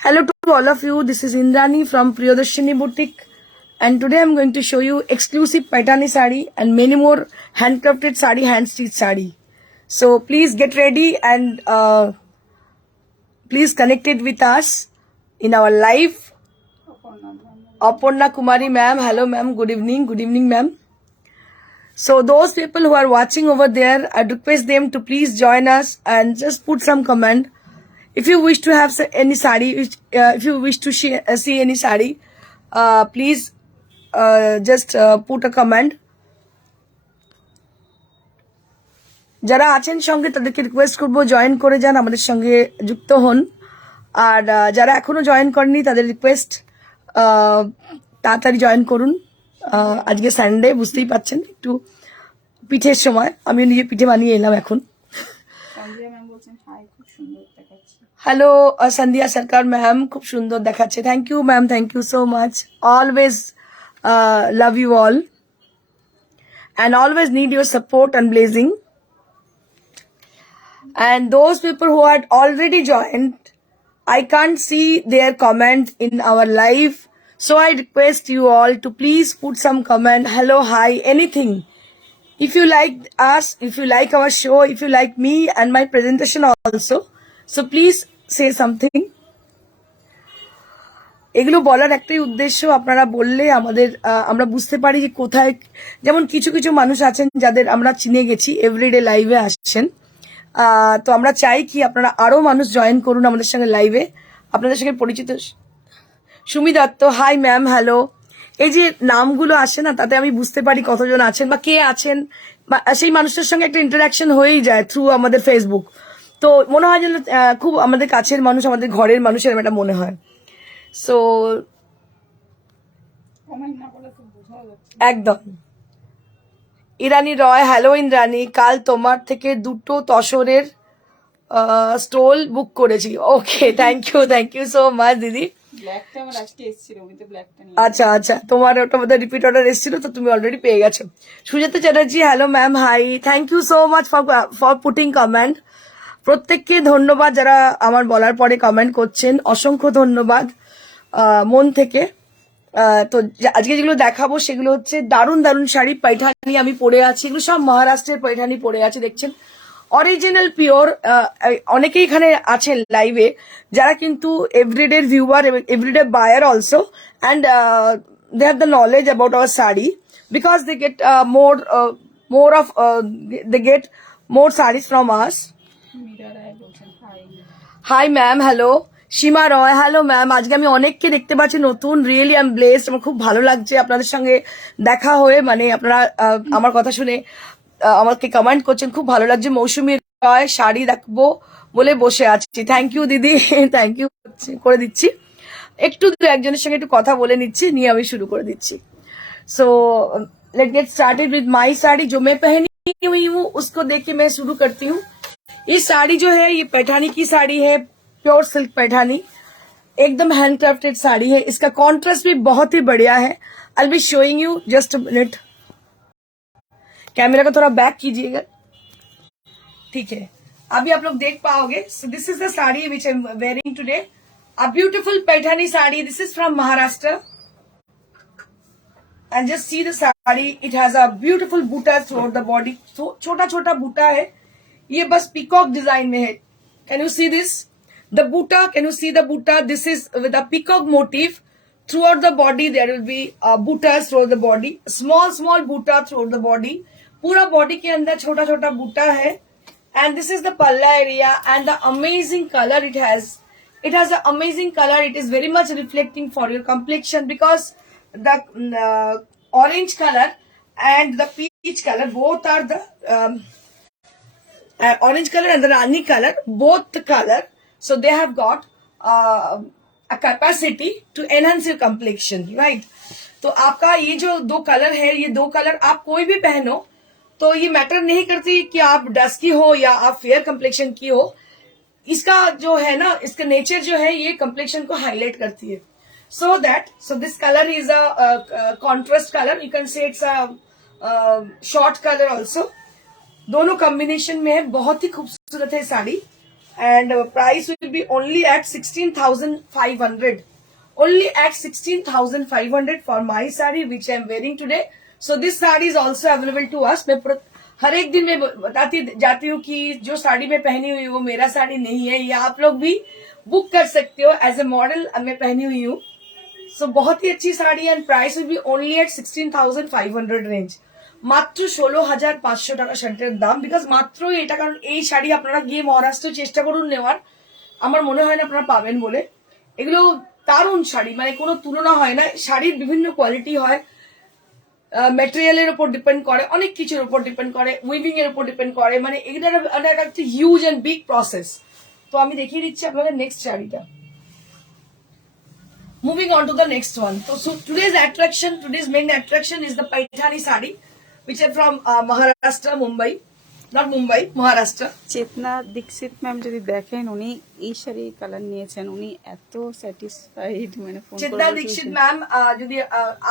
Hello to all of you. This is Indrani from Priyadarshini Boutique, and today I'm going to show you exclusive Paithani sari and many more handcrafted sari, hand stitched sari. So please get ready and please connect it with us in our live. Aparna Kumari ma'am, hello ma'am, good evening ma'am. So those people who are watching over there, I request them to please join us and just put some comment. If you wish to have any sari, if you wish to see any sari, please just put a comment. যারা আছেন সঙ্গে তাদেরকে request করব join করে যান, আমাদের সঙ্গে যুক্ত হন। আর যারা এখনো জয়েন করেনি তাদের রিকোয়েস্ট তাড়াতাড়ি জয়েন করুন। আজকে সানডে, বুঝতেই পাচ্ছেন একটু পিঠের সময়, আমিও নিজে পিঠে বানিয়ে এলাম এখন। হ্যালো সন্ধ্যা সরকার ম্যাম, খুব সুন্দর দেখাচ্ছে। Thank you ma'am, thank you so much. Always love you all and always need your support and blessing. And those people who had already joined, I can't see their comment in our live, so I request you all to please put some comment, hello, hi, anything. If you like us, if you like our show, if you like me and my presentation also, so please say something. এগুলো বলার একটাই উদ্দেশ্য, আপনারা বললে আমাদের আমরা বুঝতে পারি যে কোথায়, যেমন কিছু কিছু মানুষ আছেন যাদের আমরা চিনে গেছি, এভরিডে লাইভে আসছেন। তো আমরা চাই কি আপনারা আরো মানুষ জয়েন করুন আমাদের সঙ্গে লাইভে, আপনাদের সঙ্গে পরিচিত। Sumi Dutta, hi ma'am, hello. এই যে নামগুলো আসে না, তাতে আমি বুঝতে পারি কতজন আছেন বা কে আছেন, বা সেই মানুষটার সঙ্গে একটা ইন্টারাকশন হয়েই যায় থ্রু আমাদের ফেসবুক। তো মনে হয় যেন খুব আমাদের কাছের মানুষ, আমাদের ঘরের মানুষ, এরকম একটা মনে হয়। সো একদম। ইরানি রয়, হ্যালো ইন্দ্রাণী, কাল তোমার থেকে 2টো তসরের স্টল বুক করেছি। ওকে, থ্যাংক ইউ সো মাচ দিদি। আচ্ছা আচ্ছা, তোমার ওটা বোধহয় রিপিট অর্ডার এসেছিল, তো তুমি অলরেডি পেয়ে গেছো। Sujata Chatterjee, hello ma'am, hi, thank you so much for putting comment. প্রত্যেককে ধন্যবাদ যারা আমার বলার পরে কমেন্ট করছেন, অসংখ্য ধন্যবাদ মন থেকে। তো আজকে যেগুলো দেখাবো সেগুলো হচ্ছে দারুণ দারুণ শাড়ি, পাইঠানি আমি পরে আছি, এগুলো সব মহারাষ্ট্রের পাইঠানি পরে আছে, দেখছেন অরিজিনাল পিওর। অনেকেই এখানে আছেন লাইভে যারা কিন্তু এভরিডে ভিউয়ার এবং everyday buyer also, and they have the knowledge about our sari, because they get they get more sarees from us. Hi ma'am, hello. Seema Roy, hello ma'am. আজকে আমি অনেককে দেখতে পাচ্ছি নতুন, রিয়েলি আই এম ব্লেসড। আমার খুব ভালো লাগছে আপনাদের সঙ্গে দেখা হয়ে, মানে আপনারা আমার কথা শুনে আমাকে কমেন্ট করছেন, খুব ভালো লাগছে। মৌসুমী রয়, শাড়ি দেখবো বলে বসে আছি। থ্যাংক ইউ দিদি, থ্যাংক ইউ করে দিচ্ছি। একটু একজনের সঙ্গে একটু কথা বলে নিচ্ছি, নিয়ে আমি শুরু করে দিচ্ছি। So let get started with my sari. जो मैं पहनी हुई हूँ उसको देख के मैं शुरू करती हूँ। ये साड़ी जो है ये पैठानी की साड़ी है, प्योर सिल्क पैठानी, एकदम हैंडक्राफ्टेड साड़ी है। इसका कॉन्ट्रास्ट भी बहुत ही बढ़िया है। I will be showing you, just a minute. Camera को थोड़ा बैक कीजिएगा, ठीक है, अभी आप लोग देख पाओगे। So this is the sari which I am wearing today, a beautiful Paithani sari. This is from Maharashtra, and just see the sari, it has a beautiful bootas throughout the body। so छोटा छोटा बूटा है, ये बस पीकॉक डिजाइन में है। can you see this, the buta, can you see the buta? This is with a peacock motif throughout the body. There will be butas throughout the body, small buta throughout the body। पूरा body के अंदर छोटा छोटा बूटा है। and this is the palla area, and the amazing color it has an amazing color। it is very much reflecting for your complexion, because the orange color and the each color, both are the orange color and the Rani color, both the color. So they have got a capacity to enhance your complexion, right? तो आपका ये जो दो colour है, ये दो colour आप कोई भी पहनो तो ये मैटर नहीं करती कि आप डस्की हो या आप फेयर कंप्लेक्शन की हो. इसका जो है ना, इसका नेचर जो है ये कंप्लेक्शन को हाईलाइट करती है. So this color is a contrast color. You can say it's a short color also. दोनों कॉम्बिनेशन में है. बहुत ही खूबसूरत है sari. And price will be only at 16,500. Only at 16,500 for my saree which I am wearing today. So this saree is also available to us. मैं हर एक दिन मैं बताती जाती हूँ कि जो साड़ी मैं पहनी हुई वो मेरा साड़ी नहीं है. ये आप लोग भी बुक कर सकते हो. एज ए मॉडल मैं पहनी हुई हूँ. सो बहुत ही अच्छी sari and price will be only at 16,500 range. মাত্র 16,500 টাকা শার্টের দাম. বিকজ মাত্র এটা, কারণ এই শাড়ি আপনারা গিয়ে মহারাষ্ট্র চেষ্টা করুন নেওয়ার, আমার মনে হয় না আপনারা পাবেন বলে. এগুলো দারুণ শাড়ি, মানে কোনো তুলনা হয় না. শাড়ির বিভিন্ন কোয়ালিটি হয়, ম্যাটেরিয়ালের উপর ডিপেন্ড করে, অনেক কিছুর উপর ডিপেন্ড করে, উইভিং এর উপর ডিপেন্ড করে. মানে এগুলো একটা হিউজ এন্ড বিগ প্রসেস. তো আমি দেখিয়ে দিচ্ছি আপনাদের নেক্সট শাড়িটা. Moving on to the next one. So today's main attraction is the Paithani sari, which is from Maharashtra, Mumbai. Not Mumbai, Maharashtra. চেতনা দীক্ষিত ম্যাম যদি দেখেন, উনি এই শাড়ি কালার নিয়েছেন, উনি এত স্যাটিসফাইড, মানে ফোন चित्रा दीक्षित मैम, यदि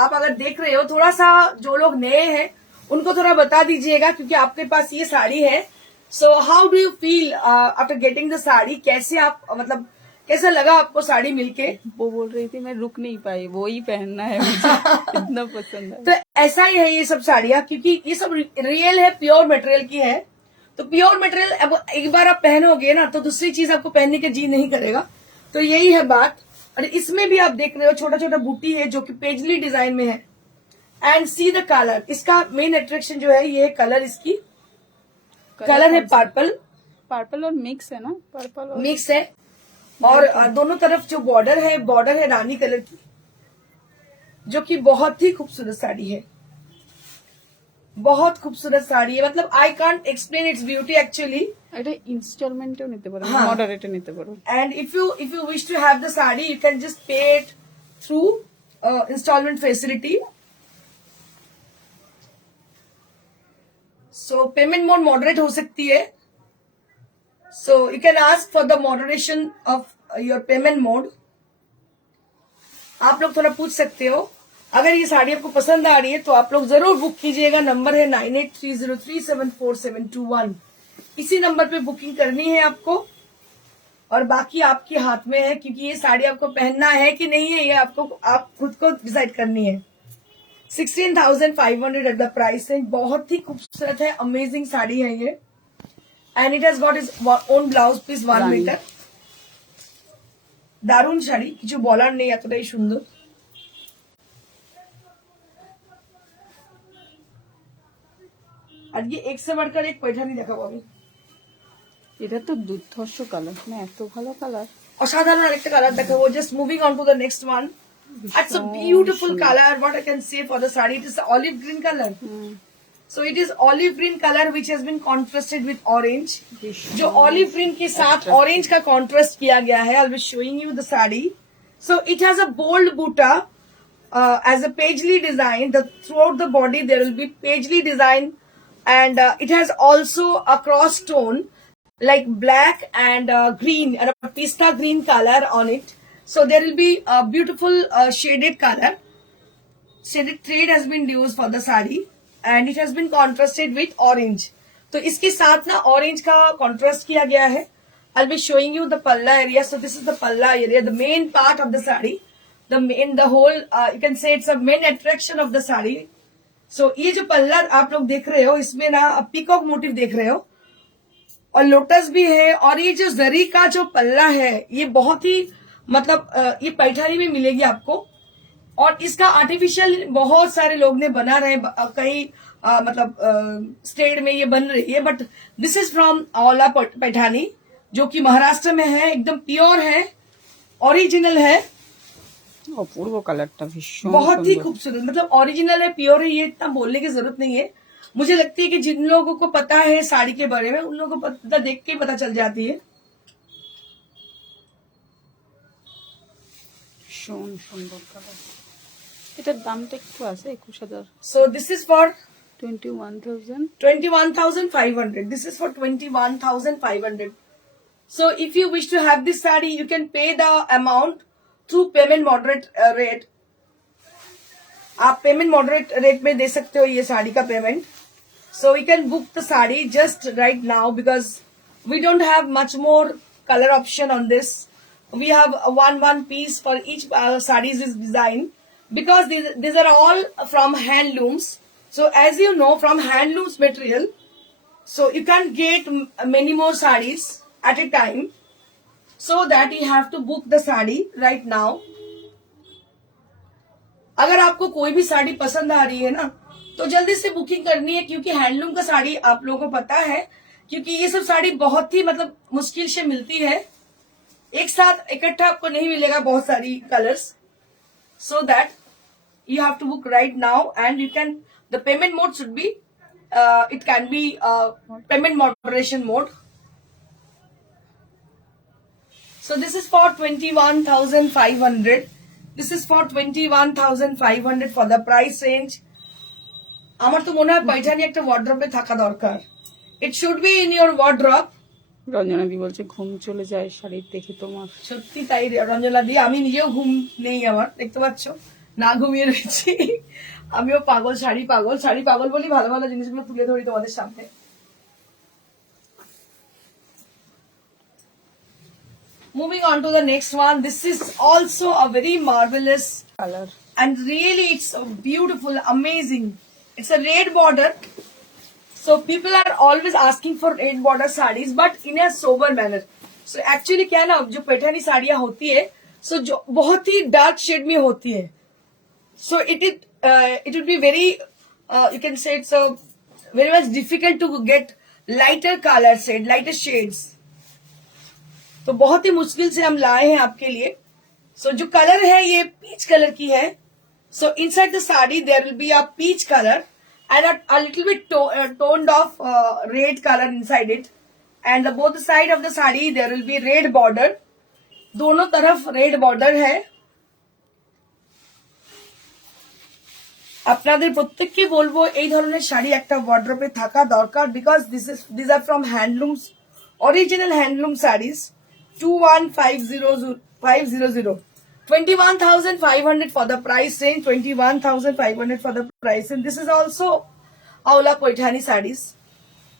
आप अगर देख रहे हो, थोड़ा सा जो लोग नए हैं उनको थोड़ा बता दीजिएगा, क्योंकि आपके पास ये साड़ी है. So how do you feel after getting the sari? कैसे आप, मतलब कैसा लगा आपको साड़ी मिलके? वो बोल रही थी मैं रुक नहीं पाई, वो ही पहनना है मुझे, इतना पसंद है. तो ऐसा ही है ये सब साड़ियाँ, क्योंकि ये सब रियल है, प्योर मटेरियल की है. तो प्योर मटेरियल अब एक बार आप पहनोगे ना तो दूसरी चीज आपको पहनने के जी नहीं करेगा. तो यही है बात. और इसमें भी आप देख रहे हो छोटा छोटा बूटी है जो कि पेजली डिजाइन में है. And see the colour. इसका मेन अट्रैक्शन जो है ये कलर, इसकी कलर है पर्पल. पर्पल और मिक्स है ना, पर्पल और मिक्स है. और दोनों तरफ जो बॉर्डर है रानी कलर की, जो कि बहुत ही खूबसूरत साड़ी है. बहुत खूबसूरत साड़ी है. मतलब I can't explain its beauty actually. এটা ইনস্টলমেন্টেও নিতে পারো, হ্যাঁ। মডারেটে নিতে পারো. And if you wish to have the sari, you can just pay it through installment facility. So payment mode moderate हो सकती है. So you can ask for the moderation of your payment mode. आप लोग थोड़ा पूछ सकते हो. अगर ये साड़ी आपको पसंद आ रही है तो आप लोग जरूर बुक कीजिएगा. नंबर है 9830374721. इसी नंबर पे बुकिंग करनी है आपको. और बाकी आपके हाथ में है, क्योंकि ये साड़ी आपको पहनना है कि नहीं है, ये आप खुद को डिसाइड करनी है. 16,500 एट द प्राइस है. बहुत ही खूबसूरत है, अमेजिंग साड़ी है ये. And it has got its own blouse piece 1 meter. দারুণ শাড়ি, কিছু বলার নেই, এতটাই সুন্দর. আজকে এক से बढ़कर एक पैठानी দেখাবো আমি. এটা তো দুর্ধর্ষ কালার, না এত ভালো কালার. অসাধারণ আরেকটা কালার দেখাবো. Just moving on to the next one. It's a beautiful color. What I can say for the saree, it is olive green color. So it is olive green color which has been contrasted with orange. जो olive green के साथ orange का contrast किया गया है. I'll be showing you the saree. So it has a bold butta as a paisley design. Throughout the body there will be paisley design, and it has also a cross tone like black and green, and a pista green color on it. So there will be a beautiful shaded color. Shaded thread has been used for the saree. And it has been contrasted with orange. तो इसके साथ ना orange का contrast किया गया है. I'll be showing you the palla area. So this is the palla area, the main part of the saree. The whole, you can say it's a main attraction of the saree. So ये जो पल्ला आप लोग देख रहे हो, इसमें ना पीकॉक मोटिव देख रहे हो और लोटस भी है. और ये जो जरी का जो पल्ला है, ये बहुत ही, मतलब ये पैठानी में मिलेगी आपको. और इसका आर्टिफिशियल बहुत सारे लोग ने बना रहे, कई मतलब स्टेट में ये बन रही है. But this is from OLA Paithani, जो कि महाराष्ट्र में है. एकदम प्योर है, ओरिजिनल है. অপূর্ব কালারটা ভীষণ बहुत ही সুন্দর. खूबसूरत, मतलब ओरिजिनल है, प्योर है, ये इतना बोलने की जरूरत नहीं है. मुझे लगती है कि जिन लोगों को पता है साड़ी के बारे में उन लोगों को पता देख के ही पता चल जाती है। ভীষণ সুন্দর কালার। এটার দামটা একটু আছে 21,000, So this is for 21,000। 21,500. This is for 21,500. So if you wish to have this saree, you can pay the amount through payment moderate rate. आप पेमेंट मॉडरेट रेट में दे सकते हो ये साड़ी का payment. So we can book the saree just right now because we don't have much more color option on this. We have one piece for each sarees is design because these are all from handlooms. So as you know, from handlooms material, so you can get many more sarees at a time. So that you have to book the saree right now. अगर आपको कोई भी साड़ी पसंद आ रही है ना तो जल्दी से बुकिंग करनी है क्योंकि हैंडलूम का साड़ी आप लोगों को पता है क्योंकि ये सब साड़ी बहुत ही मतलब मुश्किल से मिलती है, एक साथ इकट्ठा आपको नहीं मिलेगा बहुत सारी colours. So that you have to book right now and you can the payment mode should be it can be payment moderation mode. So this is for 21,500. This is for 21,500 for the price range. আমার তো মনে হয় পয়ঠানি একটা ওয়ার্ড্রপে থাকা দরকার. It should be in your wardrobe. রঞ্জনাদি বলছে ঘুম চলে যায় শাড়ি দেখে তোমার। সত্যি তাই রঞ্জনা দি, আমি নিজেও ঘুম নেই আমার, দেখতে পাচ্ছ না ঘুমিয়ে রয়েছি। আমিও পাগল, শাড়ি পাগল বলি ভালো ভালো জিনিসগুলো তুলে ধরি তোমাদের সামনে। Moving on to the next one. This is also a very marvelous colour and really it's beautiful, amazing. It's a red border. So people are always asking for red border sarees but in a sober manner. So actually क्या ना जो पैठानी साड़ियाँ होती है so जो बहुत ही dark shade में होती है. So it would be very you can say it's a very much difficult to get lighter color shade, lighter shades. तो बहुत ही मुश्किल से हम लाए हैं आपके लिए. सो जो कलर है ये पीच कलर की है. So inside the sari there will be a peach colour and a little bit toned of red colour inside it and both the side of the sari there will be red border. दोनों तरफ red border है. আপনাদের প্রত্যেককে বলবো এই ধরনের শাড়ি একটা ওয়ার্ড্রপে থাকা দরকার because this are from handlooms, original handloom saris. 21,500 21,500 for the price range. 21,500 for the price range. This is also Aula Poithani sarees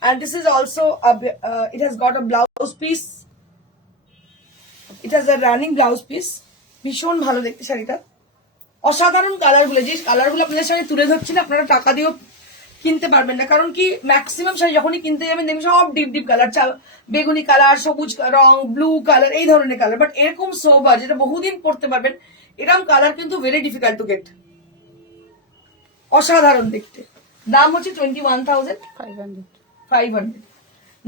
and this is also it has got a blouse piece. It has a running blouse piece. ভীষণ ভালো দেখতে শাড়িটা, অসাধারণ কালারগুলো, যে কালারগুলো আপনাদের সঙ্গে তুলে ধরছি না আপনারা টাকা দিয়েও কিনতে পারবেন না কারণ কি ম্যাক্সিমাম শাড়ি যখনই কিনতে যাবেন দেখবেন সব ডিপ কালার, বেগুনি কালার, সবুজ রং, ব্লু কালার, এই ধরনের কালার. বাট এরকম সোবার যেটা বহুদিন পরতে পারবেন এরকম কালার কিন্তু ভেরি ডিফিকাল্ট টু গেট. অসাধারণ দেখতে. দাম হচ্ছে 21,500.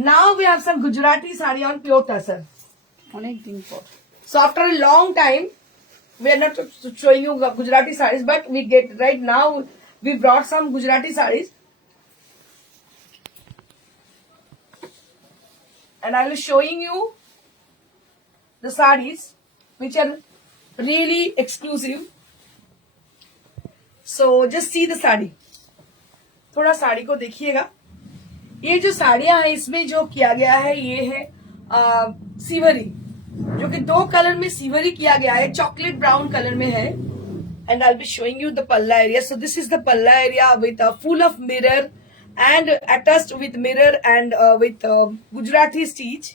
Now we have some Gujarati sari on pure tussar. অনেক দিন পর। So after a long time we are not showing you Gujarati sarees but we get right now we brought some Gujarati sarees and I will showing you the sarees which are really exclusive. So just see the saree. थोड़ा साड़ी को देखिएगा. ये जो साड़ियां हैं इसमें जो किया गया है ये है सिवरी, जो कि 2 कलर में सिवरी किया गया है. चॉकलेट ब्राउन कलर में है and I'll be showing you the palla area. So this is the palla area with a full of mirror and attached with mirror and with Gujarati stitch.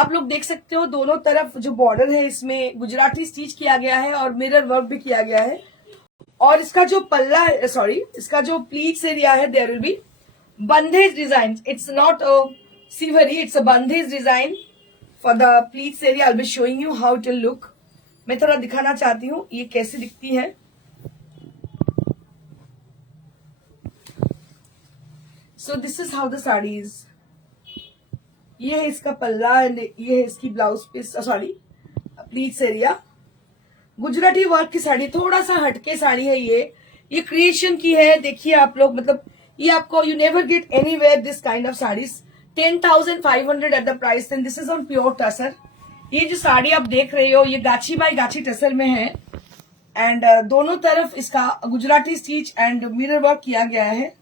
आप लोग देख सकते हो दोनों तरफ जो बॉर्डर है इसमें गुजराती स्टिच किया गया है और मिरर वर्क भी किया गया है. और इसका जो पल्ला इसका जो प्लीट्स एरिया है there will be bandhej design. It's not shibori, it's a bandhej design. For the pleats area, I'll be showing you how it will look. मैं थोड़ा दिखाना चाहती हूँ ये कैसे दिखती है. So this is how the sari is. ये है इसका पल्ला एंड ये है इसकी blouse piece, sorry pleats area. Gujarati work की साड़ी, थोड़ा सा हटके साड़ी है ये क्रिएशन की है. देखिए आप लोग, मतलब ये आपको you never get anywhere this kind of saris 10,500 at the price and this is on pure tussar. ये जो साड़ी आप देख रहे हो ये गाछी बाई गाछी टसर में है एंड दोनों तरफ इसका Gujarati stitch and mirror work किया गया है।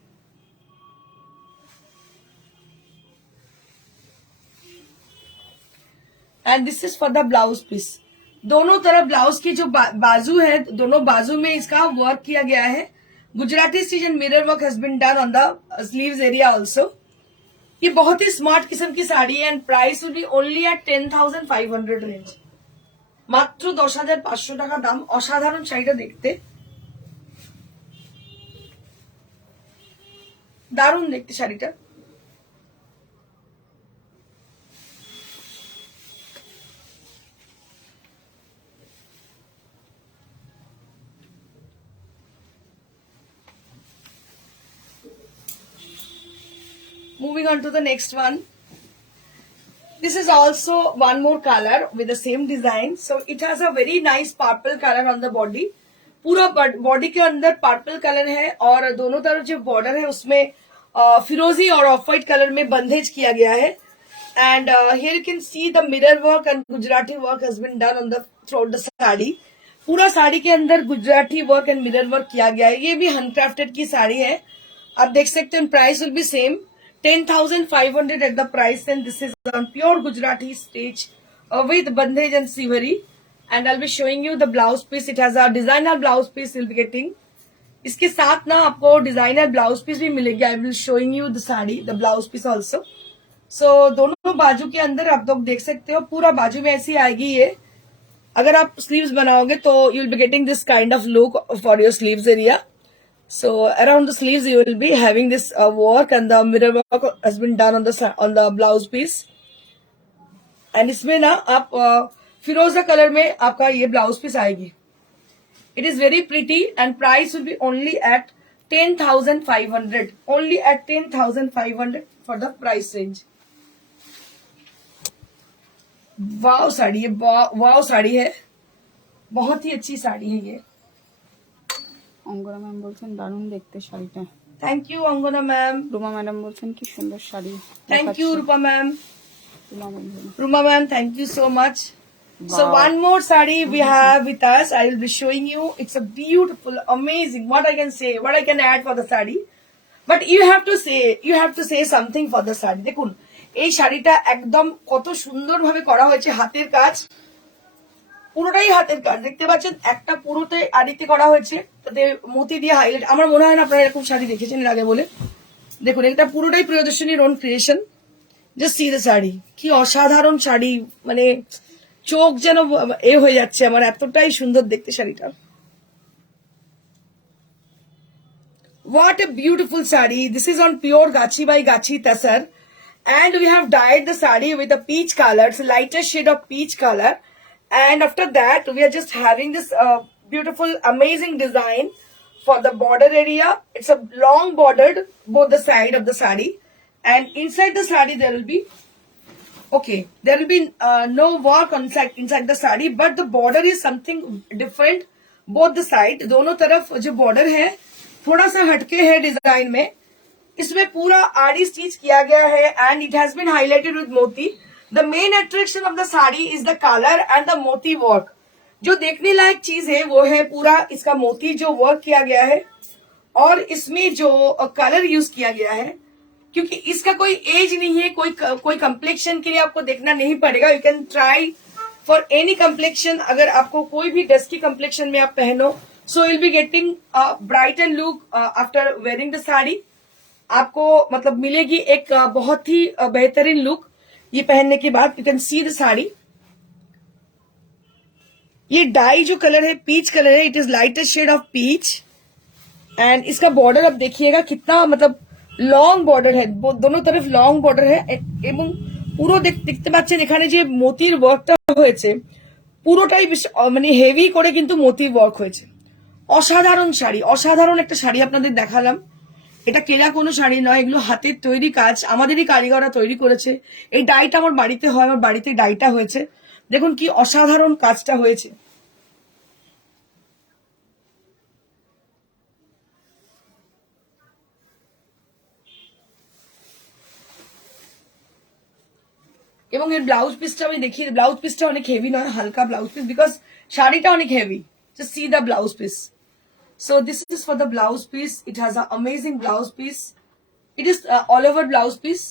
And this is for the blouse piece. दोनों तरफ ब्लाउज की जो बाजू है दोनों बाजू में इसका वर्क किया गया है। Gujarati stitch and mirror work has been done on the sleeves area also. ये बहुत ही स्मार्ट किस्म की साड़ी है and price will be only at 10,500 range. मात्र 10,500 টাকা দাম। অসাধারণ শাড়িটা দেখতে, দারুণ দেখতে শাড়িটা। Moving on to the next one. This is also one more color with the same design. So it has a very nice purple color on the body. पूरा बॉडी के अंदर पर्पल कलर है और दोनों तरफ जो बॉर्डर है उसमें फिरोजी और ऑफ व्हाइट कलर में बंधेज किया गया है। And here you can see the mirror work and Gujarati work has been done on the throat the sari. पूरा साड़ी के अंदर Gujarati work and mirror work किया गया है। ये भी हैंडक्राफ्टेड की साड़ी है, आप देख सकते हैं। Price will B same 10,500 at the price and this is on pure Gujarati stitch with bandhaj and siveri and I'll be showing you the blouse piece. It has a designer blouse piece you'll be getting. इसके साथ ना आपको designer blouse piece भी मिलेगी। I will showing you the sari the blouse piece also. So दोनों बाजू के अंदर आप लोग देख सकते हो पूरा बाजू में ऐसी आएगी ये। अगर आप स्लीव्स बनाओगे तो you will be getting this kind of look for your sleeves area. So around the sleeves you will be having this work and the mirror work has been done on the blouse piece. And इसमें ना आप फिरोजा colour में आपका ये blouse piece आएगी। It is very pretty and price will be only at 10,500. Only at 10,500 for the price range. वाव साड़ी है, वाव साड़ी है, बहुत ही अच्छी साड़ी है ये। অঙ্গনা ম্যাম বলছেন দারুণ দেখতে শাড়িটা। थैंक यू अंगना मैम। রুমা ম্যাডাম বলছেন কি সুন্দর sari. Thank you Rupa ma'am. Ruma ma'am Ruma ma'am, thank you so much. So one more sari we have with us. I will be showing you. It's a beautiful, amazing. What I can say, what I can add for the sari. But you have to say something for the sari. দেখুন এই শাড়িটা একদম কত সুন্দর ভাবে করা হয়েছে, হাতের কাজ, পুরোটাই হাতের কাজ দেখতে পাচ্ছেন। একটা পুরোতে আড়িতে করা হয়েছে, তাতে মতি দিয়ে হাইলাইট। আমার মনে হয় না আপনারা এরকম শাড়ি দেখেছেন এর আগে বলে। দেখুন এটা পুরোটাই প্রিয়দর্শনীর own creation. Just see the sari, কি অসাধারণ শাড়ি, মানে চোখ যেন এ হয়ে যাচ্ছে আমার, এতটাই সুন্দর দেখতে শাড়িটা। What a beautiful sari. This is on pure Gachi by Gachi Tasar. And we have dyed the sari with a peach color. It's a lighter shade of peach color. And after that, we are just having this beautiful, amazing design for the border area. It's a long bordered, both the side of the sari. And inside the sari, there will be, no work inside the sari, but the border is something different. Both the side, दोनों तरफ जो border है, थोड़ा सा हटके है design में। इसमें पूरा आरी स्टिच किया गया है and it has been highlighted with moti. The main attraction of the sari is the colour and the moti work. जो देखने लायक चीज है वो है पूरा इसका मोती जो वर्क किया गया है और इसमें जो कलर यूज किया गया है। क्योंकि इसका कोई एज नहीं है, कोई कम्प्लेक्शन के लिए आपको देखना नहीं पड़ेगा। You can try for any complexion. अगर आपको कोई भी डस्की कम्प्लेक्शन में आप पहनो, so will be getting bright and look after wearing the sari. आपको मतलब मिलेगी एक बहुत ही बेहतरीन लुक ये पहनने के बाद। You can see the sari. ये डाई जो कलर है पीच कलर है, it is lightest shade of peach. And इसका बॉर्डर आप देखिएगा कितना मतलब লং বর্ডার है, दोनों तरफ লং বর্ডার है এবং পুরো দেখতে পাচ্ছেন এখানে যে মতির ওয়ার্কটা হয়েছে পুরোটাই মানে হেভি করে কিন্তু মতির ওয়ার্ক হয়েছে। অসাধারণ শাড়ি, অসাধারণ একটা শাড়ি আপনাদের দেখালাম। এটা কেনা কোনো শাড়ি নয়, এগুলো হাতের তৈরি কাজ, আমাদেরই কারিগররা তৈরি করেছে। এই ডাইটা আমার বাড়িতে হয়, আমার বাড়িতে ডাইটা হয়েছে। দেখুন কি অসাধারণ কাজটা হয়েছে। এবং এর ব্লাউজ পিসটা আমি দেখি, ব্লাউজ পিসটা অনেক হেভি নয়, হালকা ব্লাউজ পিস, বিকজ শাড়িটা অনেক heavy. Just see the blouse piece. So this is for the blouse piece. It has an amazing blouse piece. It is all over blouse piece.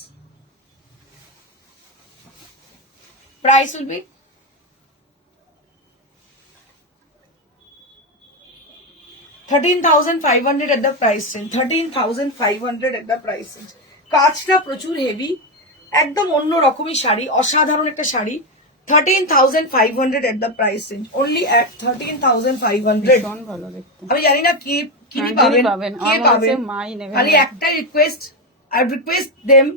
Price will be 13,500 at the price range. 13,500 at the price range. কাজটা প্রচুর heavy, একদম অন্য রকমই শাড়ি, অসাধারণ একটা sari. 13,500 at the price range. Only at 13,500. ভীষণ ভালো দেখতে। আমি জানি না কি কি হ্যাঁ, পাবেন, পাবেন। কে আমার পাবেন। কাছে মাই নেবে খালি না। একটা request, I request them.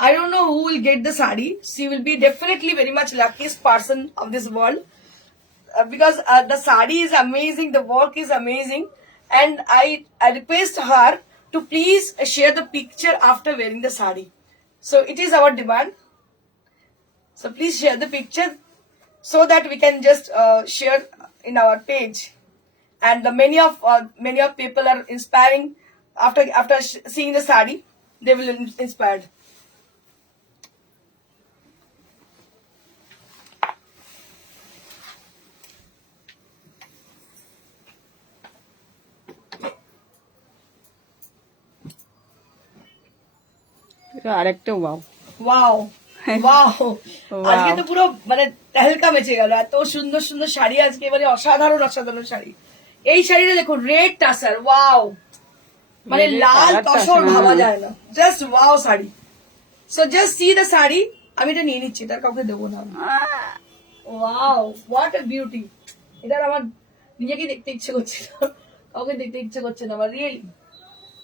I don't know who will get the sari. She will be definitely very much luckiest person of this world. Because the sari is amazing, the work is amazing, and I request her to please share the picture after wearing the sari. So it is our demand. So please share the picture so that we can just share in our page. And the many of people are inspiring after seeing the sari, they will inspired. এটা আরেকটা wow. Wow wow, Wow. আজকে তো পুরো মানে তেহলকা মেচে গেল, এত সুন্দর সুন্দর শাড়ি আজকে, এবারে অসাধারণ অসাধারণ শাড়ি। এই শাড়িটা দেখো, রেড টাসার, ওয়াও, মানে Red এর লাল colour টা তসর আছে, ভাবা হ্যাঁ। যায় না, just wow sari. So just see the sari, আমি এটা নিয়ে নিচ্ছি, এটা কাউকে দেবো না। Wow, what a beauty. এটার আমার নিজেকে দেখতে ইচ্ছে করছে না, কাউকে দেখতে ইচ্ছে করছে না আমার, really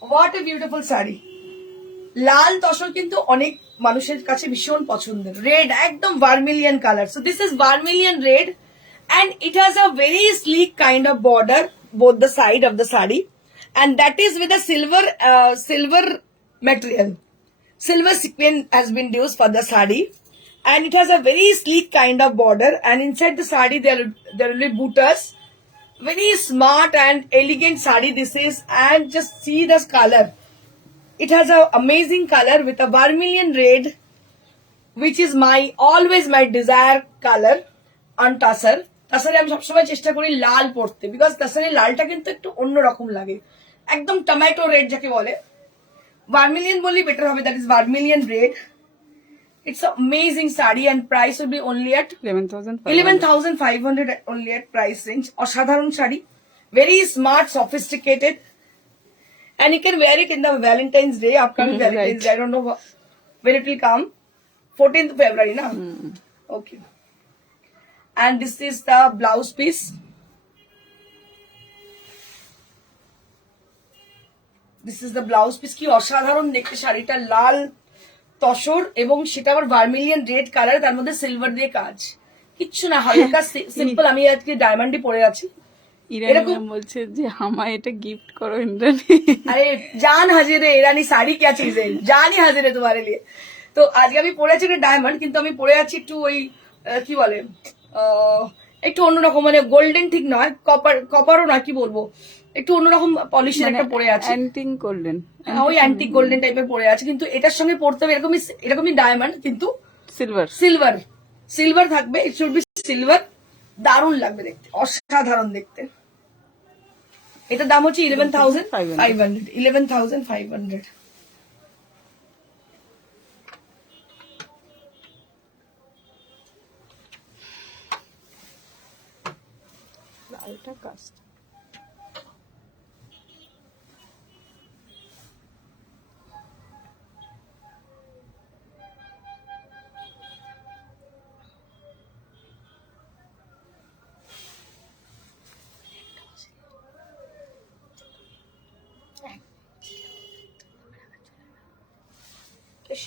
what a beautiful sari. লাল তসর কিন্তু অনেক মানুষের কাছে ভীষণ পছন্দের। রেড একদম vermilion colour. So this is vermilion red and it has a very sleek kind of border both the side of the sari, and that is with a silver material. Silver sequin has been used for the sari, and it has a very sleek kind of border, and inside the sari there will be buttas. Very smart and elegant sari this is, and just see this color. It has a amazing color with a vermilion red, which is always my desire color on tassar. তাছাড়া আমি সবসময় চেষ্টা করি লাল পরতে, because তাছাড়া লালটা কিন্তু একটু অন্যরকম লাগে, একদম টমেটো রেড যাকে বলে। ভার্মিলিয়ন বললেই বেটার হবে, that is vermilion red. It's amazing sari and price will be only at 11,500 only at price range. অসাধারণ sari, very smart, sophisticated, and you can wear it in the Valentine's Day, upcoming Valentine's Day. I don't know when it will come. 14th February, na? Okay. And this is the blouse piece. This is the blouse piece. কি অসাধারণ দেখতে শাড়িটা, লাল তসর এবং সেটা আবার vermilion red colour, তার মধ্যে silver দিয়ে কাজ, কিচ্ছু না, হালকা সিম্পল। আমি আজকে ডায়মন্ডই পরে আছি। ইরানি ম্যাম বলছে যে আমায় এটা গিফট করো ইন্দ্রাণী। अरे जान हाजिर है ইরানি, শাড়ি क्या चीज है, জানি হাজির है तुम्हारे लिए। তো আজকে আমি পরে আছি একটা ডায়মন্ড, কিন্তু আমি পরে আছি একটু ওই কি বলে একটু অন্যরকম, মানে গোল্ডেন ঠিক নয়, কপারও না, কি বলবো, একটু অন্যরকম পলিশের একটা পরে আছে, অ্যান্টিক গোল্ডেন, ওই অ্যান্টিক গোল্ডেন টাইপের পরে আছে। কিন্তু এটার সঙ্গে পড়তে হবে এরকমই ডায়মন্ড, কিন্তু সিলভার। সিলভার থাকবে, ইট শুড বি সিলভার। দারুণ লাগবে দেখতে, অসাধারণ দেখতে। এটার দাম হচ্ছে 11,500। 11,500। লালটা কাস্ট।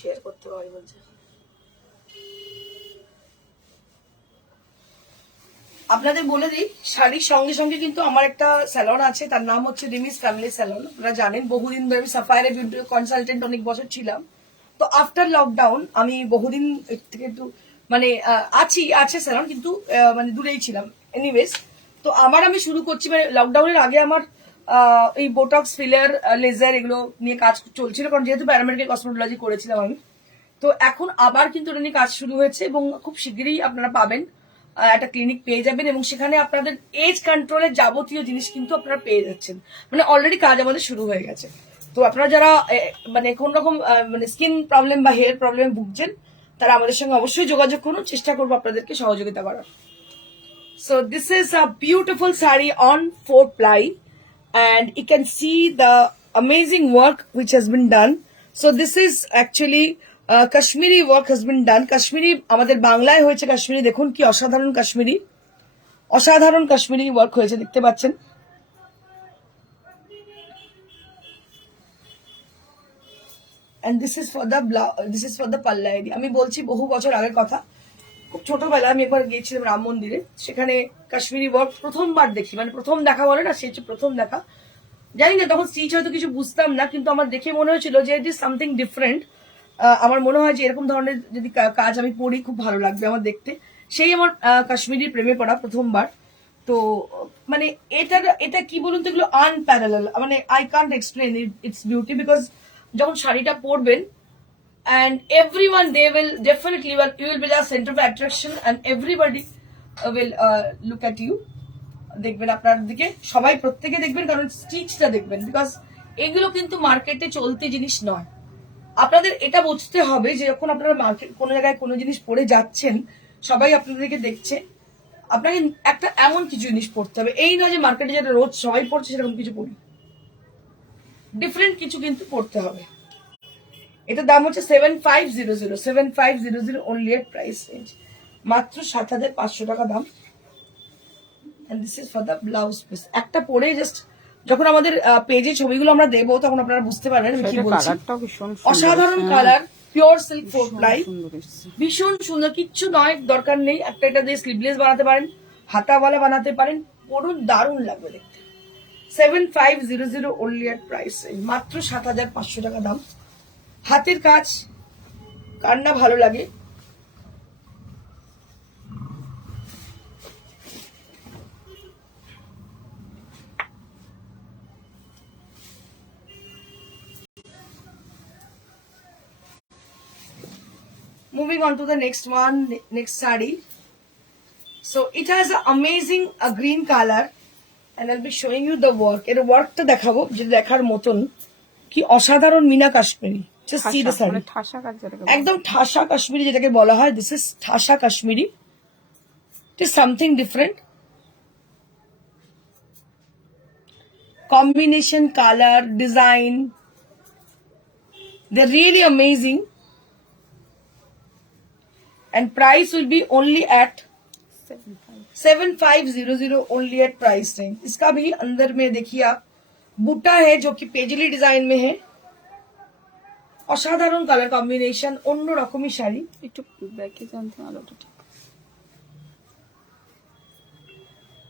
শেয়ার করতে পারি বলছে। আপনাদের বলে দিই, শাড়ির সঙ্গে সঙ্গে কিন্তু আমার একটা স্যালন আছে, তার নাম হচ্ছে রিমিস ফ্যামিলি স্যালন। আপনারা জানেন বহুদিন ধরে আমি সাফায়ারে বিউটি কনসালটেন্ট অনেক বছর ছিলাম। তো আফটার লকডাউন আমি বহুদিন থেকে একটু মানে আছে স্যালন, কিন্তু মানে দূরেই ছিলাম। এনিওয়েজ, তো আমি শুরু করছি, মানে লকডাউনের আগে আমার এই বোটক্স, ফিলার, লেজার এগুলো নিয়ে কাজ চলছিল, কারণ যেহেতু প্যারামেডিক্যাল কসমেটোলজি করেছিলাম আমি। তো এখন আবার কিন্তু এটা নিয়ে কাজ শুরু হয়েছে এবং খুব শিগগিরই আপনারা পাবেন, একটা ক্লিনিক পেয়ে যাবেন এবং সেখানে আপনাদের এজ কন্ট্রোলের যাবতীয় জিনিস কিন্তু আপনারা পেয়ে যাচ্ছেন। মানে অলরেডি কাজ আমাদের শুরু হয়ে গেছে। তো আপনারা যারা মানে কোন রকম মানে স্কিন প্রবলেম বা হেয়ার প্রবলেমে ভুগছেন, তারা আমাদের সঙ্গে অবশ্যই যোগাযোগ করুন, চেষ্টা করবো আপনাদেরকে সহযোগিতা করার। So this is a beautiful saree on 4-ply, and you can see the amazing work which has been done. So this is actually Kashmiri work has been done. Kashmiri আমাদের বাংলায় হয়েছে কাশ্মীরি, দেখুন কি অসাধারণ কাশ্মীরি, অসাধারণ কাশ্মীরি ওয়ার্ক হয়েছে, দেখতে পাচ্ছেন। And this is for the this is for the palla area. আমি বলছি বহু বছর আগের কথা, খুব ছোটবেলায় আমি একবার গিয়েছিলাম রাম মন্দিরে, সেখানে কাশ্মীরি ওয়ার্ক প্রথমবার দেখি, মানে প্রথম দেখা বলে না, সে হচ্ছে প্রথম দেখা। জানি না তখন স্টিচ হয়তো কিছু বুঝতাম না, কিন্তু আমার দেখে মনে হয়েছিল যে ইট ইজ সামথিং ডিফারেন্ট। আমার মনে হয় যে এরকম ধরনের যদি কাজ আমি পড়ি খুব ভালো লাগবে আমার দেখতে। সেই আমার কাশ্মীরির প্রেমে পড়া প্রথমবার। তো মানে এটা কি বলুন তো, এগুলো আনপ্যারালাল, মানে I can't explain it's beauty, because যখন শাড়িটা পরবেন and everyone, they will definitely, you will be the center of attraction and everybody will look at you, দেখবেন আপনার দিকে সবাই, প্রত্যেকে দেখবেন, কারণ স্টিচটা দেখবেন, বিকজ এগুলো কিন্তু মার্কেটে চলতি জিনিস নয়। আপনাদের এটা বুঝতে হবে যে যখন আপনারা মার্কেট কোনো জায়গায় কোনো জিনিস পরে যাচ্ছেন, সবাই আপনাদেরকে দেখছে, আপনাকে একটা এমন কিছু জিনিস পড়তে হবে, এই নয় যে মার্কেটে যেটা রোজ সবাই পড়ছে সেরকম কিছু পড়ি, ডিফারেন্ট কিছু কিন্তু পড়তে হবে। এটার দাম হচ্ছে 7500 অনলি এট প্রাইস রেঞ্জ, মাত্র 7500 টাকা দাম। And this is for the blouse piece. একটা পরে জাস্ট যখন আমাদের পেজে ছবিগুলো আমরা দেবো তখন আপনারা বুঝতে পারবেন আমি কি বলছি। অসাধারণ কালার, পিওর সিল্ক 4-ply, ভীষণ সুন্দর, কিচ্ছু নয়, দরকার নেই, একটা এটা দিয়ে স্লিভলেস বানাতে পারেন, হাতাওয়ালা বানাতে পারেন, পরুন, দারুণ লাগবে দেখতে। 7500 অনলি এট প্রাইস রেঞ্জ, মাত্র 7500 টাকা দাম। হাতের কাজ কার না ভালো লাগে। Moving on to the next one, next saree. So it has an amazing green color and I'll be showing you the work. এর ওয়ার্কটা দেখাবো, যেটা দেখার মতন, কি অসাধারণ Mina Kashmiri. Just see the saree. একদম ঠাসা কাশ্মীরি যেটাকে বলা হয়, দিস ইজ ঠাসা Kashmiri. It is something different, combination, color, design, they're really amazing, and price will be only at 7500 only at price range. इसका भी अंदर में देखिए आप बूटा है जो कि पेजली डिजाइन में है, অসাধারণ কালার কম্বিনেশন, অন্য রকমই শাড়ি। একটু ব্যাকে জানতে আলোটা ঠিক,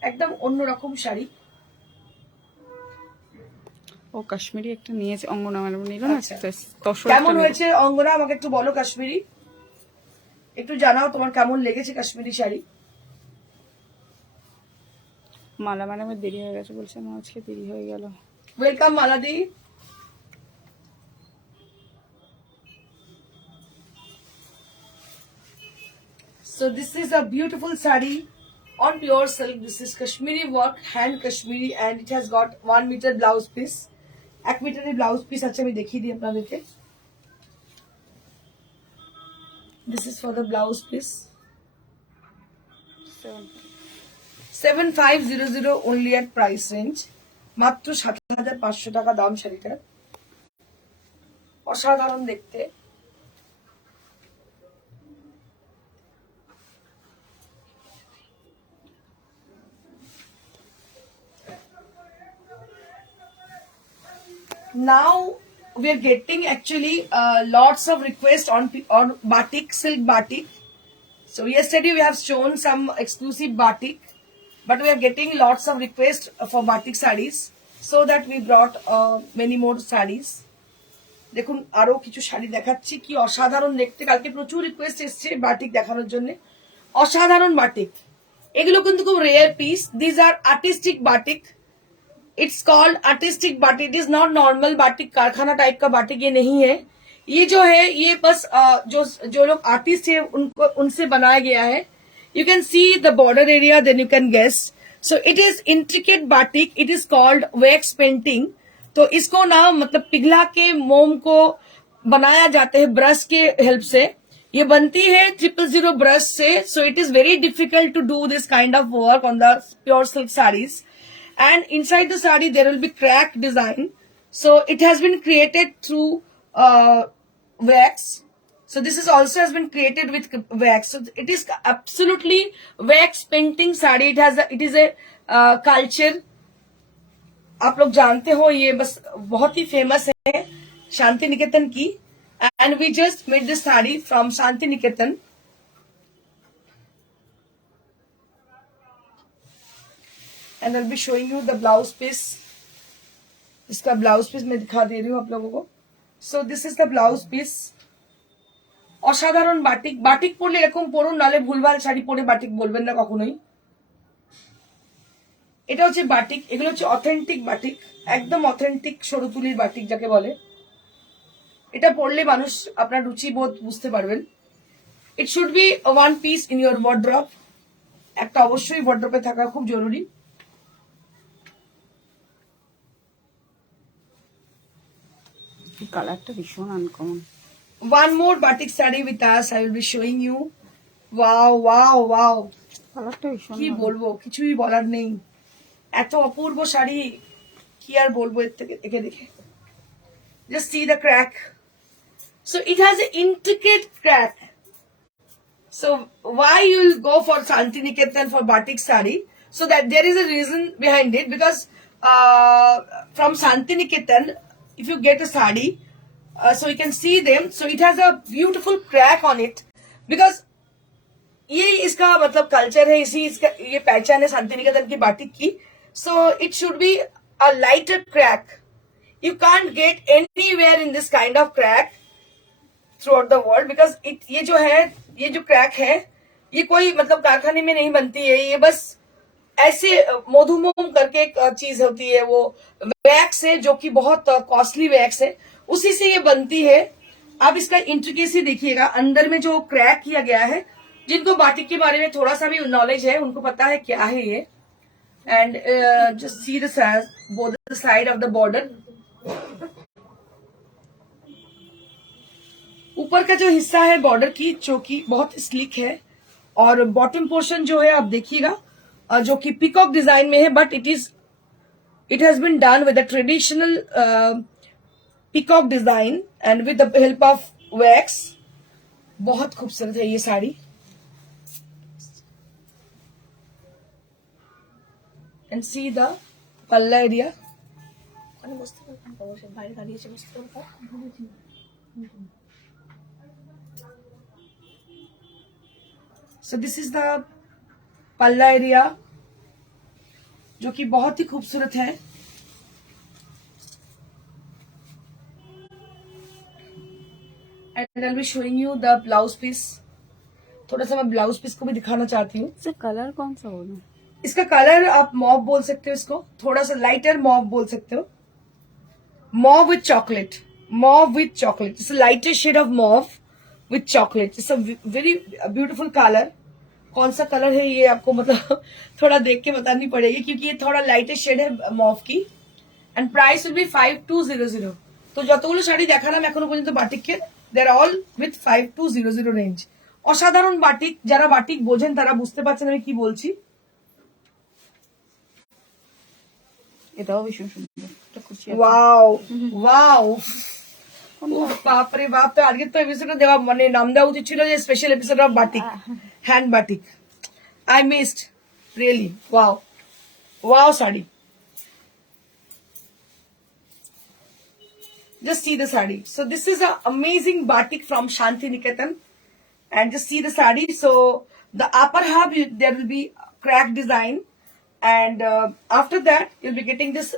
একদম অন্য রকম শাড়ি। ও কাশ্মীরি একটা নিয়েছে, অঙ্গনা ম্যাডাম নিল না, কেমন হয়েছে অঙ্গনা, আমাকে একটু বলো, কাশ্মীরি একটু জানাও তোমার কেমন লেগেছে কাশ্মীরি শাড়ি। মালা ম্যাডামের দেরি হয়ে গেছে বলছে, আমার আজকে দেরি হয়ে গেল। Welcome মালাদি। So this is a beautiful saree on pure silk. This is Kashmiri work, hand Kashmiri, and it has got 1 meter blouse piece. 1 মিটারের ব্লাউজ পিস আছে, আমি দেখিয়ে দিই আপনাদেরকে। This is for the blouse piece. 7500 only at price range, মাত্র 7500 টাকা দাম শাড়িটার, অসাধারণ দেখতে। Now we are getting actually lots of requests on batik, silk batik. So yesterday we have shown some exclusive batik, but we are getting lots of requests for batik sarees, so that we brought many more sarees. দেখুন আরো কিছু শাড়ি দেখাচ্ছি, কি অসাধারণ দেখতে। কালকে প্রচুর request এসেছে বাটিক দেখানোর জন্য, অসাধারণ বাটিক। এগুলো কিন্তু খুব rare piece, this are artistic batik, it's called artistic batik, it is not normal batik, कारखाना टाइप का बाटिक ये नहीं है। ये जो है ये बस जो लोग आर्टिस्ट है उनको उनसे बनाया गया है. You can see the border area, then you can guess. So it is intricate batik. It is called wax painting. तो इसको ना मतलब पिघला के मोम को बनाया जाता है ब्रश के हेल्प से. ये बनती है 000 ब्रश से. So it is very difficult to do this kind of work on the pure silk sarees. And inside the saree there will be crack design. So it has been created through wax. So this is also has been created with wax. So it is absolutely wax painting saree. It is a culture. आप लोग जानते हो ये बस बहुत ही famous है शांति निकेतन की. And we just made this saree from Shanti Niketan. And I'll be showing you the blouse piece. इसका ब्लाउज पीस मैं दिखा दे रही हूँ आप लोगों को. So this is the blouse piece. অসাধারণ বাটিক. বাটিক পরলে এরকম পরুন, নালে ভুলভাল শাড়ি পরে বাটিক বলবেন না কখনোই. এটা হচ্ছে বাটিক. এগুলো হচ্ছে অথেন্টিক বাটিক, একদম অথেন্টিক সরুতুলির বাটিক যাকে বলে. এটা পরলে মানুষ আপনার রুচি বোধ বুঝতে পারবেন. It should be one piece in your wardrobe. একটা অবশ্যই ওয়ার্ড্রপে থাকা খুব জরুরি. কালারটা ভীষণ uncommon. One more batik saree with us. I will be showing you. Wow, wow, wow. কালারটা ভীষণ কি বলবো, কিছুই বলার নেই. এত অপূর্ব শাড়ি কি আর বলবো এর থেকে একে দেখে. Just see the crack. So it has an intricate crack. So why you will go for Shanti Niketan for batik saree? So that there is a reason behind it, because from Shanti Niketan, if you get a saree, so you can see them. So it has a beautiful crack on it, because ये इसका मतलब culture है, इसी इसका ये पहचान है शांति निकेतन की बाटिक की. So it should be a lighter crack. You can't get anywhere in this kind of crack throughout the world, because ये जो है, ये जो क्रैक है, ये कोई मतलब कारखाने में नहीं बनती है. ये बस ऐसे मधुमोम करके एक चीज होती है, वो वैक्स है जो कि बहुत कॉस्टली वैक्स है, उसी से ये बनती है. आप इसका इंट्रिकेसी देखिएगा, अंदर में जो क्रैक किया गया है. जिनको बाटिक के बारे में थोड़ा सा भी नॉलेज है उनको पता है क्या है ये. And just see the both the side of the border. ऊपर का जो हिस्सा है बॉर्डर की, जो कि बहुत स्लिक है, और बॉटम पोर्शन जो है आप देखिएगा जो कि पीकॉक डिजाइन में है, but it has been done with the traditional peacock design and with the help of wax. बहुत खूबसूरत है ये sari. And see the palla area. So this is the palla area जो कि बहुत ही खूबसूरत है. And I'll be showing you the blouse piece. थोड़ा सा मैं ब्लाउज पीस को भी दिखाना चाहती हूँ. इसका कलर कौन सा बोलूं? इसका कलर आप मॉव बोल सकते हो, इसको थोड़ा सा लाइटर मॉव बोल सकते हो. Mauve with chocolate. Mauve with chocolate. It's a lighter shade of mauve with chocolate. It's a very beautiful colour. कौन सा कलर है ये आपको मतलब थोड़ा देख के बतानी पड़ेगी, क्योंकि ये थोड़ा लाइटर शेड है मॉव की. And price will B 5200. तो যতগুলো শাড়ি দেখালাম এখনো পর্যন্ত বাটিকের, দে আর অল উইথ 5200 রেঞ্জ. অসাধারণ বাটিক. যারা বাটিক বোঝেন তারা বুঝতে পারছেন আমি কি বলছি. এটাও ভীষণ সুন্দর. এটা খুশি আছে. Wow wow. বাপরে বাপ. তো আজকে তো এপিসোডটা দেওয়া মানে নাম দেওয়া উচিত ছিল যে special episode of batik, hand batik. I missed really. Wow wow sari. Just see the sari. So this is an amazing batik from Shanti Niketan, and just see the sari. So the upper half there will be crack design, and after that you'll be getting this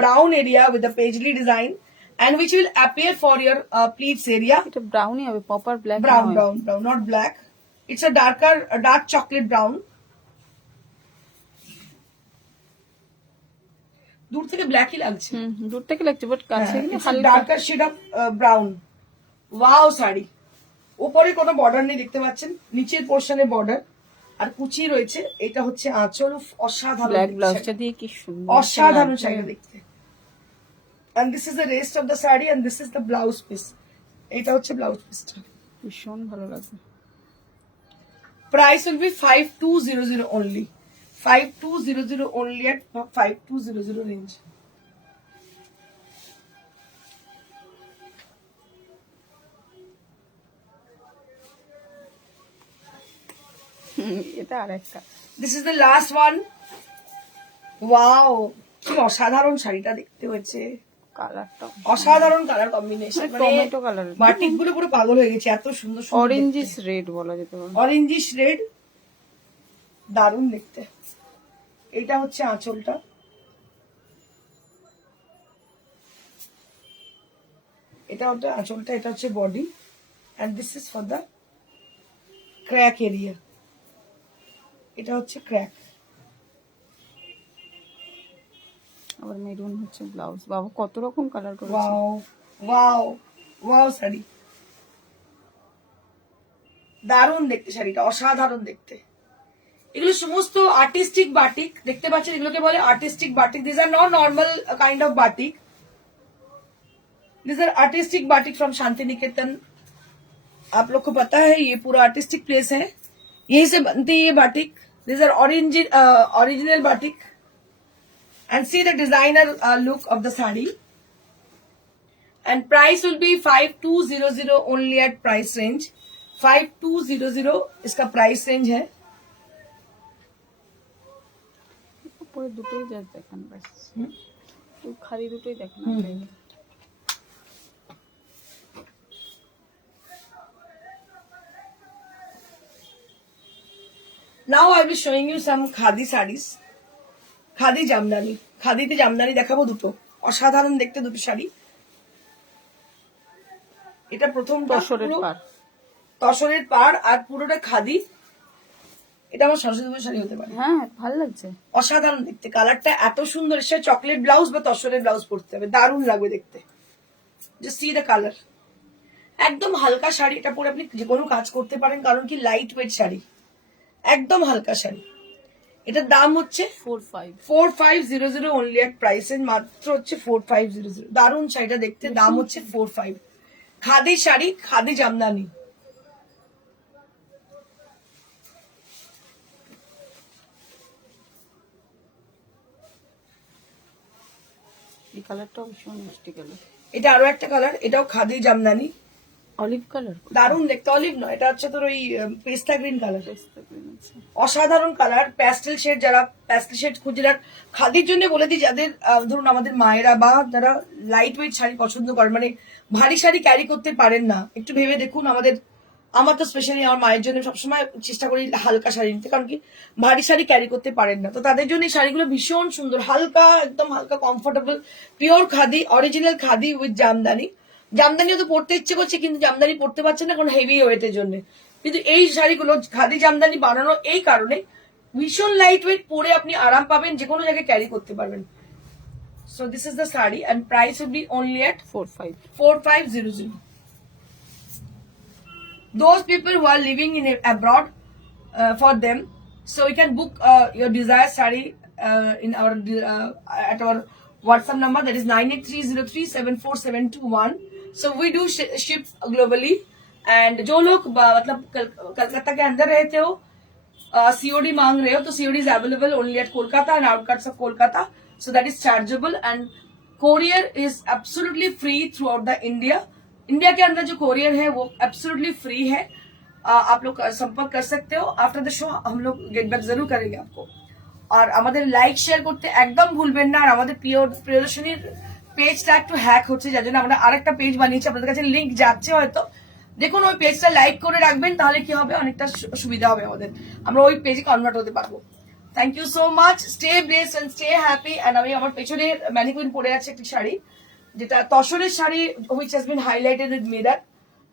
brown area with the paisley design, and which will appear for your pleats area. এটা ব্রাউনই হবে, proper black Brown, not black. It's a dark chocolate brown. दूर থেকে ব্ল্যাকই লাগছে. দূর থেকে লাগছে, but কাছে গেলে It's a হালকা darker shade of brown. Wow sari, উপরে কোনো বর্ডার নেই দেখতে পাচ্ছেন, নিচের পোর্শনে বর্ডার আর কুচি রয়েছে। এটা হচ্ছে আঁচল, অসাধারণ ব্ল্যাক দেখতে ব্লাউজটা শাড়ি। দিয়ে কি সুন্দর অসাধারণ লাগছে। শাড়িটা দেখতে। and this is the rest of the saree and this is the blouse piece. এটা হচ্ছে ব্লাউজ পিসটা। ভীষণ ভালো লাগছে। Price will be 5200 only. 5200 only at 5200 range. এটা আরেকটা। This is the last one. Wow! কি অসাধারণ শাড়িটা দেখতে হয়েছে। কালারটা অসাধারণ colour combination, tomato colour, batik গুলো পুরো পাগল হয়ে গেছে, এত সুন্দর সুন্দর অরেঞ্জিস রেড বলা যেতে পারে। অরেঞ্জিশ রেড, দারুণ দেখতে। এটা হচ্ছে আঁচলটা, এটা হচ্ছে আঁচলটা, এটা হচ্ছে body and this is for the crack area. এটা হচ্ছে ক্র্যাক। আবার মেরুন হচ্ছে ব্লাউজ। বাবা কত রকম কালার করেছে। ওয়াও ওয়াও ওয়াও শাড়ি, দারুণ দেখতে শাড়িটা, অসাধারণ দেখতে। এগুলো সমস্ত আর্টিস্টিক বাটিক দেখতে পাচ্ছেন, এগুলোকে বলে artistic batik. This are not normal kind of batik, this are artistic batik from Shanti Niketan. आप लोग को पता है ये पूरा आर्टिस्टिक प्लेस है, यहीं से बनती है ये batik. This are original batik and see the designer look of the sari, and price will be 5200 only at price range। 5200 इसका प्राइस रेंज है। উপরে দুটোই যা দেখান ব্যাস, তো খালি দুটোই দেখান। Now I will be showing you some khadi sarees, khadi Jamdani. খাদিতে Jamdani দেখাবো দুটো, অসাধারণ দেখতে দুটো শাড়ি। এটা প্রথমটা তসরের পাড়, তসরের পাড় আর পুরোটা খাদি। এটা আমার সরস্বতী পুজোর শাড়ি হতে পারে। হ্যাঁ ভালো লাগছে, অসাধারণ দেখতে, কালারটা এত সুন্দর। এসে চকলেট ব্লাউজ বা তসরের ব্লাউজ পরতে হবে, দারুণ লাগবে দেখতে। জাস্ট সি দ্য কালার, একদম হালকা শাড়ি, এটা পরে আপনি যে কোনো কাজ করতে পারেন, কারণ কি লাইট ওয়েট শাড়ি, একদম হালকা শাড়ি। এটার দাম হচ্ছে 4500 অনলি এট প্রাইস রেঞ্জ, মাত্র হচ্ছে 4500। দারুণ শাড়িটা দেখতে, দাম হচ্ছে 45। খাদি শাড়ি, খাদি জামদানি। এই কালারটাও ভীষণ মিষ্টি কালার। এটা আরো একটা কালার, এটাও খাদি জামদানি, অলিভ কালার, দারুণ দেখতে। অলিভ নয়, এটা হচ্ছে তোর ওই পেস্তা গ্রিন কালার, অসাধারণ কালার। প্যাস্টেল শেড, যারা প্যাস্টেল শেড খুঁজে, খাদির জন্য বলে দিই, যাদের ধরুন আমাদের মায়েরা বা যারা লাইট ওয়েট শাড়ি পছন্দ করেন, মানে ভারী শাড়ি ক্যারি করতে পারেন না, একটু ভেবে দেখুন। আমার তো স্পেশালি আমার মায়ের জন্য সবসময় চেষ্টা করি হালকা শাড়ি নিতে, কারণ কি ভারী শাড়ি ক্যারি করতে পারেন না, তো তাদের জন্য এই শাড়িগুলো ভীষণ সুন্দর, হালকা, একদম হালকা, comfortable, pure khadi, original khadi with jamdani. জামদানিও তো পরতে ইচ্ছে করছে, কিন্তু জামদানি পরতে পারছে না কারণ হেভি ওয়েটের জন্য। কিন্তু এই শাড়িগুলো খাদি জামদানি বানানো এই কারণে, ভীষণ লাইট ওয়েট, পরে আপনি আরাম পাবেন, যে কোনো জায়গায় ক্যারি করতে পারবেন। So this is the sari and price will be only at 4500। Those people who are living in abroad, for them, so you can book your desired saree in our at our WhatsApp number, that is 9830374721। so we do ship globally, and जो लोग मतलब कलकत्ता के अंदर रहते हो, COD मांग रहे हो, तो COD is available only at Kolkata and outskirts of Kolkata, so that is chargeable, and courier is absolutely free throughout the India। India के अंदर जो कोरियर है वो एब्सोल्युटली फ्री है, आप लोग संपर्क कर सकते हो। आफ्टर द शो हम लोग गेट बैक जरूर करेंगे आपको। আর আমাদের লাইক শেয়ার করতে একদম ভুলবেন না। আর আমাদের প্রিয়দর্শনীর পেজটা একটু হ্যাক হচ্ছে, যার জন্য আমরা আরেকটা পেজ বানিয়েছি, আপনাদের কাছে লিংক যাচ্ছে হয়তো, দেখুন ওই পেজটা লাইক করে রাখবেন, তাহলে কি হবে, অনেকটা সুবিধা হবে আমাদের, আমরা ওই পেজে কনভার্ট হতে পারবো। Thank you so much, stay blessed and stay happy. And আমি আমার পেছনে ম্যানিকুইন পরে আছে একটি শাড়ি, যেটা তসরের sari, which has been highlighted with mirror,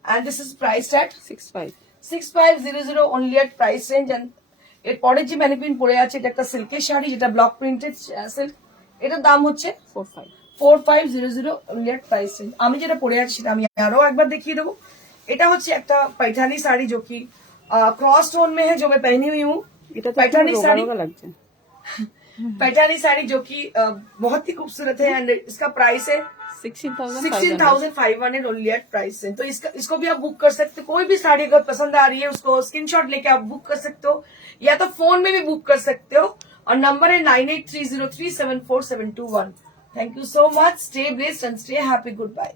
and this is priced at 6500 only at price range। and এর পরে যে ম্যানিকুইন পরে আছে, এটা একটা সিল্কের শাড়ি, যেটা ব্লক প্রিন্টেড সিল্ক, এটার দাম হচ্ছে 4500 only at price range। আমি যেটা পরে আছি সেটা আমি আরো একবার দেখিয়ে দেবো। এটা হচ্ছে একটা पैठानी साड़ी जो कि क्रॉस टोन में है, जो मैं पहनी हुई हूँ। এটা তো पैठानी রোগা साड़ी, রোগা লাগছে। पैठानी साड़ी जो कि बहुत ही खूबसूरत है एंड इसका प्राइस है 16,500 ओनली एट प्राइस है। तो इसको भी आप बुक कर सकते हो। कोई भी साड़ी अगर पसंद आ रही है उसको स्क्रीनशॉट लेके आप बुक कर सकते हो, या तो फोन में भी बुक कर सकते हो, और नंबर है 9830374721। Thank you so much. Stay blessed and stay happy. Good bye.